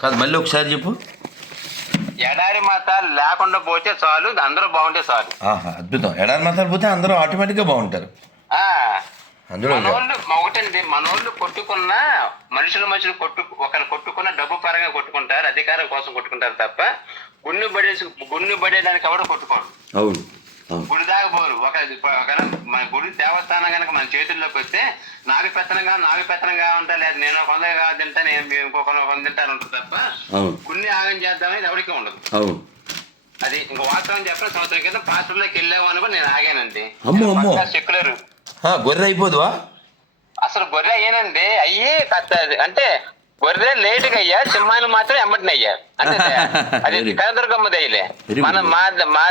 కాదు మళ్ళీ ఒకసారి చెప్పు. ఎడారి మతాలు లేకుండా పోతే చాలు అందరూ బాగుంటే చాలు. ఆహా అద్భుతం. ఎడారి మతాలు పోతే అందరూ ఆటోమేటిక్గా బాగుంటారు. ఆ అందులో మనోళ్ళు ఒకటండి మనోళ్ళు కొట్టుకున్న మనుషుల మనుషులు కొట్టు ఒకరు కొట్టుకున్న డబ్బు పరంగా కొట్టుకుంటారు అధికారం కోసం కొట్టుకుంటారు తప్ప గున్ను పడేసి గున్ను పడేయడానికి ఎవడో కొట్టుకోడు అవును గుడి దాకా పోరు. ఒక మన గుడి దేవస్థానం కనుక మన చేతుల్లోకి వస్తే నాకు పెత్తనంగా నాకు పెత్తనంగా ఉంటా లేదు. నేను కొందగా తింటా నేను ఇంకొక కొంత తింటాను ఉంటుంది తప్ప అవును. గున్ని ఆగం చేద్దామని ఎవరికి ఉండదు. అవును. అది ఇంకో వాస్తవం చెప్పిన సంవత్సరం క్రితం పాస్టర్లోకి వెళ్ళాము అని కూడా నేను ఆగానండి. అమ్మో, అమ్మో. సెక్యులర్. ఆ, గొర్రె అయిపోదువా? అసలు గొర్రె అయ్యానండి. అయ్యి కాస్త అది- అంటే గొర్రె లేటుగా అయ్యా సింహాన్ని మాత్రం ఎమ్మటిని అయ్యా. అంటే అది. కనదుర్గమ్మ దయలే. మన. మా మా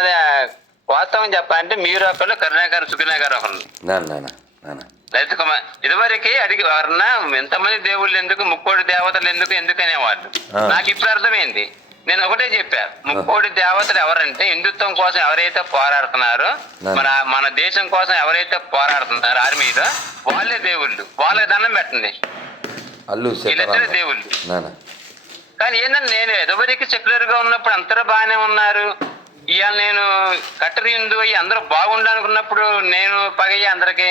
వాస్తవం చెప్పాలంటే మీరు ఒకళ్ళు కరుణాకర్ సుఖినాకర్ ఒకళ్ళు. ఇదివరకు అడిగి ఎవరన్నా ఎంతమంది దేవుళ్ళు ఎందుకు ముక్కోడి దేవతలు ఎందుకు ఎందుకు అనేవాళ్ళు. నాకు ఇప్పుడు అర్థమైంది. నేను ఒకటే చెప్పా ముక్కోడి దేవతలు ఎవరంటే హిందుత్వం కోసం ఎవరైతే పోరాడుతున్నారో. మన మన దేశం కోసం ఎవరైతే పోరాడుతున్నారో ఆర్మీలో వాళ్ళే దేవుళ్ళు. వాళ్ళకి దండం పెట్టండి. వీళ్ళిద్దరే దేవుళ్ళు. కానీ ఏంటంటే నేను ఎదవరికి సెక్యులర్గా ఉన్నప్పుడు అందరూ బాగానే ఉన్నారు. ఇవాళ నేను కట్టరి హిందూ అయ్యి అందరూ బాగుండాలనుకున్నప్పుడు నేను పగయ్యి అందరికి.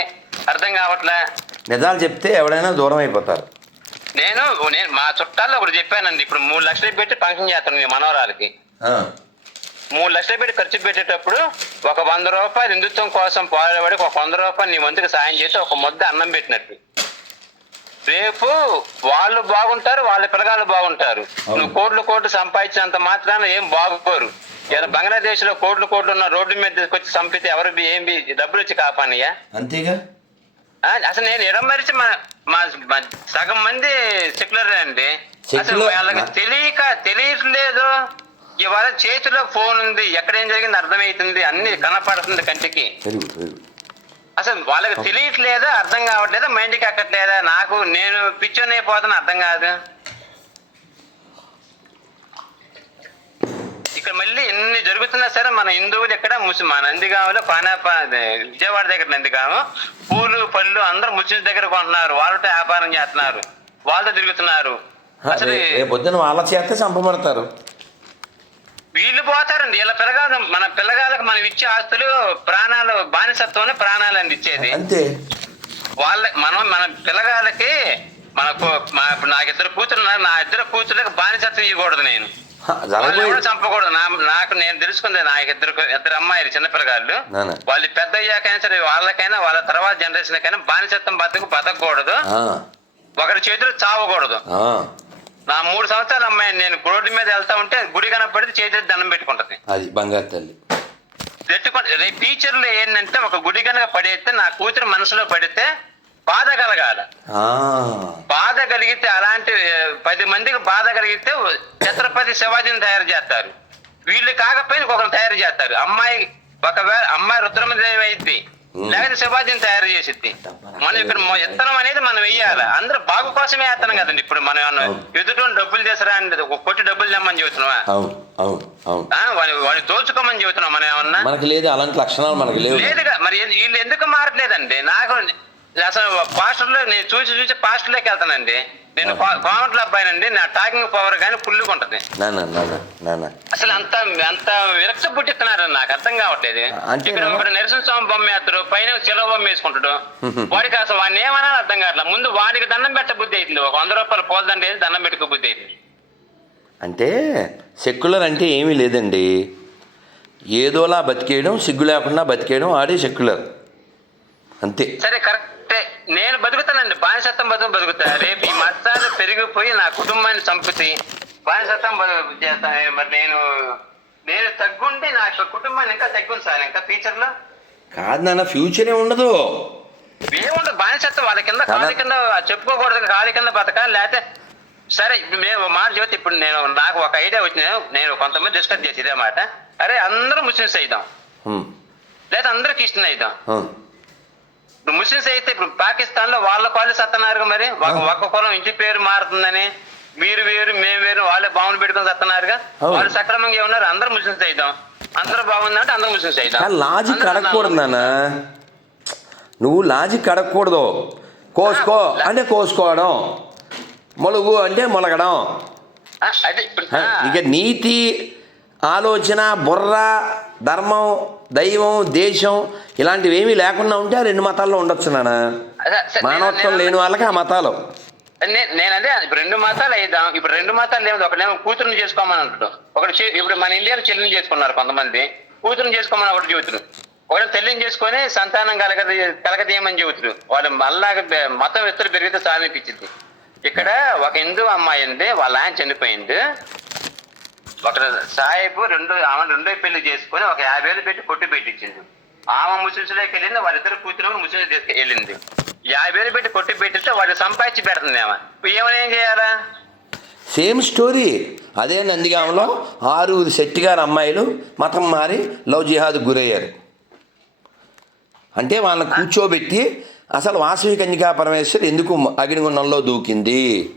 అర్థం కావట్లే? నిజాలు చెప్తే ఎవడైనా దూరం అయిపోతారు. నేను నేను మా చుట్టాల్లో ఒకటి చెప్పానండి. ఇప్పుడు మూడు లక్షలు పెట్టి ఫంక్షన్ చేస్తాను మీ మనవరాలకి. మూడు లక్షలు పెట్టి ఖర్చు పెట్టేటప్పుడు ఒక వంద రూపాయలు హిందుత్వం కోసం పోరాడి ఒక వంద రూపాయలు నీ వంతుకు సాయం చేసి ఒక ముద్ద అన్నం పెట్టినట్టు. రేపు వాళ్ళు బాగుంటారు వాళ్ళ పిల్లగాళ్ళు బాగుంటారు. నువ్వు కోట్లు కోట్లు సంపాదించినంత మాత్రాన ఏం బాగుకోరు. ఇలా బంగ్లాదేశ్లో కోట్లు కోట్లు ఉన్న రోడ్డు మీద తీసుకొచ్చి చంపితే ఎవరు ఏం బి- డబ్బులు వచ్చి కాపానయ్యా అంతేగా? అసలు నేను ఎడమరిచి మా సగం మంది సెక్యులర్ అండి. అసలు వాళ్ళకి తెలియక తెలియట్లేదు. ఇవాళ చేతిలో ఫోన్ ఉంది. ఎక్కడ ఏం జరిగింది అర్థమవుతుంది అన్ని కనపడుతుంది కంటికి. అసలు వాళ్ళకి తెలియట్లేదా? అర్థం కావట్లేదా? మైండ్కి ఎక్కట్లేదా? నాకు నేను పిచ్చోని అయిపోతాను అర్థం కాదు. ఇక్కడ మళ్ళీ ఎన్ని జరుగుతున్నా సరే మన హిందువులు ఇక్కడ ముస్లిం మన నందిగామలో పానాప విజయవాడ దగ్గర నందిగాము. పూలు పళ్ళు అందరూ ముస్లిం దగ్గర కొంటున్నారు. వాళ్ళతో వ్యాపారం చేస్తున్నారు. వాళ్ళతో తిరుగుతున్నారు. అసలు పొద్దున వాళ్ళ చేస్తే చంపబడతారు. వీళ్ళు పోతారండి. వీళ్ళ పిల్లగాలు మన పిల్లగాలకు మనం ఇచ్చే ఆస్తులు ప్రాణాలు బానిసత్వమే ప్రాణాలు అండి ఇచ్చేది అంతే. వాళ్ళ మనం మన పిల్లగాళ్ళకి మనకు మా నాకు ఇద్దరు కూతురు. నా ఇద్దరు కూతుర్లకు బానిసత్వం ఇవ్వకూడదు నేను. ఎవరు చంపకూడదు? నాకు నేను తెలుసుకుంది నా ఇద్దరు ఇద్దరు అమ్మాయిలు చిన్న పిల్లగాళ్ళు. నాన్న. వాళ్ళు పెద్ద అయ్యాకైనా సరే వాళ్ళకైనా వాళ్ళ తర్వాత జనరేషన్ కైనా బానిసత్వం బతుకు బతకూడదు ఒకరి చేతులు చావకూడదు. నా మూడు సంవత్సరాల అమ్మాయి నేను రోడ్డు మీద వెళ్తా ఉంటే గుడి కనపడితే చేతులు దండం పెట్టుకుంటది. అది బంగారు తల్లి. రేపు టీచర్లు ఏంటంటే ఒక గుడి కనుక పడేస్తే నా కూతురు మనసులో పడితే బాధ కలగాల. బాధ కలిగితే అలాంటి పది మందికి బాధ కలిగితే ఛత్రపతి శివాజీని తయారు చేస్తారు. వీళ్ళు కాకపోయినా ఒకరు తయారు చేస్తారు. అమ్మాయి ఒకవేళ అమ్మాయి రుద్రమదేవి అయింది లేకపోతే శివాజీని తయారు చేసిద్ది. మనం ఇక్కడ విత్తనం అనేది మనం వెయ్యాలి? అందరూ బాగు కోసమే వేస్తాం కదండి. ఇప్పుడు మనం. ఎదుటి డబ్బులు చేసరా అంటే ఒక కొట్టి డబ్బులు తెమ్మని చెబుతున్నావా? వాడిని దోచుకోమని చెబుతున్నాం మనం ఏమన్నా? మనకి లేదు అలాంటి లక్షణాలు మనకి లేదుగా. మరి వీళ్ళు ఎందుకు మారట్లేదండి? నాకు అసలు పాస్టర్లో నేను చూసి చూసి పాస్టర్లోకి వెళ్తానండి. నేను కామెంట్ల అబ్బాయినండి నా టాకింగ్ పవర్ కానీ ఫుల్గా ఉంటది. అసలు అంత అంత విరక్త పుట్టిస్తున్నారు నాకు అర్థం కావట్లేదు. ఇక్కడ ఒకడు నరసింహ స్వామి బొమ్మ వేస్తారు పైన శిలవ బొమ్మ వేసుకుంటాడు. వాడికి అసలు వాడిని ఏమన్నా అర్థం కావట్లేదు. ముందు వాడికి దండం పెట్ట బుద్ధి అవుతుంది ఒక వంద రూపాయలు పూలదండ వేసి దండం పెట్టుకో బుద్ధి అవుతుంది అంటే సెక్యులర్ అంటే ఏమీ లేదండి. ఏదోలా బతికేయడం సిగ్గు లేకుండా బతికేయడం ఆడే సెక్యులర్. అంతే. సరే కరెక్టే. నేను బతుకుతానండి. బానిసత్వం బతుకు బతుకుతా. రేపు ఈ మతాలు పెరిగిపోయి నా కుటుంబాన్ని చంపుతాయి బానిసత్వం బతుకు చేస్తా మరి నేను నేను తగ్గుంటే నా యొక్క కుటుంబాన్ని ఇంకా తగ్గుంది సార్. ఇంకా ఫ్యూచర్లో? కాదు నాన్న ఫ్యూచరే ఉండదు. ఏముండదు. బానిసత్వం వాళ్ళ కింద కాలి కింద చెప్పుకోకూడదు. కాలి కింద బతక లేకపోతే సరే మేము మాట చెబితే. ఇప్పుడు నేను నాకు ఒక ఐడియా వచ్చింది. నేను కొంతమంది డిస్కస్ చేసి ఇదే మాట. అరే అందరూ ముస్లిమ్స్ అయిదాం. లేదా అందరూ క్రిస్టియన్ అయిదాం. ఇప్పుడు ముస్లిమ్స్ అయితే ఇప్పుడు పాకిస్తాన్లో వాళ్ళ వాళ్ళు సత్తన్నారు మరి. ఒక ఒక్క కులం ఇంటి పేరు మారుతుందని మీరు వేరు మేము వేరు వాళ్ళే బాగుండి పెట్టుకొని సత్తన్నారుగా. వాళ్ళు సక్రమంగా ఏమన్నారు? అందరూ ముస్లిమ్స్ అయిదాం అందరూ బాగుందంటే అందరూ ముస్లిమ్స్ అయిదాం కానీ లాజిక్ అడగకూడదు నాన్న. నువ్వు లాజిక్ అడగకూడదు కోసుకో అంటే కోసుకోవడం. మొలుగు అంటే మొలగడం. ఇక నీతి ఆలోచన బుర్ర ధర్మం దైవం దేశం ఇలాంటివి ఏమీ లేకుండా ఉంటే ఆ రెండు మతాల్లో ఉండొచ్చు నాన్న మానవత్వం లేని వాళ్ళకి ఆ మతాలు. నేను అదే ఇప్పుడు రెండు మతాలు అయిద్దాం. ఇప్పుడు రెండు మతాలు లేదు ఒకటేమో కూతురుని చేసుకోమని అంటాడు ఒకటి ఇప్పుడు మన ఇండియాలో చెల్లిని చేసుకున్నారు కొంతమంది. కూతురుని చేసుకోమని ఒకటి చెబుతున్నారు. ఒకటి తల్లిని చేసుకొని సంతానం కలగది కలగదీయమని చెబుతున్నారు. వాళ్ళు మళ్ళా మతం ఎత్తులు పెరిగితే సాధింపించింది ఇక్కడ ఒక హిందూ అమ్మాయి ఉంది వాళ్ళ ఆయన చనిపోయింది ఒక సాహెబ్ రెండు ఆమె రెండో పెళ్ళి చేసుకొని ఒక యాభై వేలు పెట్టి కొట్టు పెట్టించింది. ఆమె ముస్లింస్లోకి వెళ్ళింది వాళ్ళిద్దరు కూతురు ముసలి ముస్లిం వెళ్ళింది. యాభై వేలు పెట్టి కొట్టు పెట్టిస్తే వాళ్ళు సంపాదించి పెడుతుంది ఆమె. ఇప్పుడు ఏమైనా ఏం చేయాలా? సేమ్ స్టోరీ అదే నందిగామలో ఆరుగురు శెట్టి గారు అమ్మాయిలు మతం మారి లవ్ జిహాద్ గురయ్యారు. అంటే వాళ్ళని కూర్చోబెట్టి అసలు వాసవి కన్యకా పరమేశ్వర్ ఎందుకు అగ్నిగుండంలో దూకింది?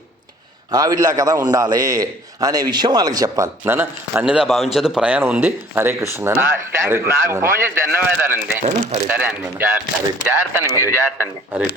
ఆవిడలా కదా ఉండాలి అనే విషయం వాళ్ళకి చెప్పాలి. నాన్న అన్నిదా భావించదు ప్రయాణం ఉంది. హరే కృష్ణ నాన్న. హరే కృష్ణ హరే కృష్ణ హరే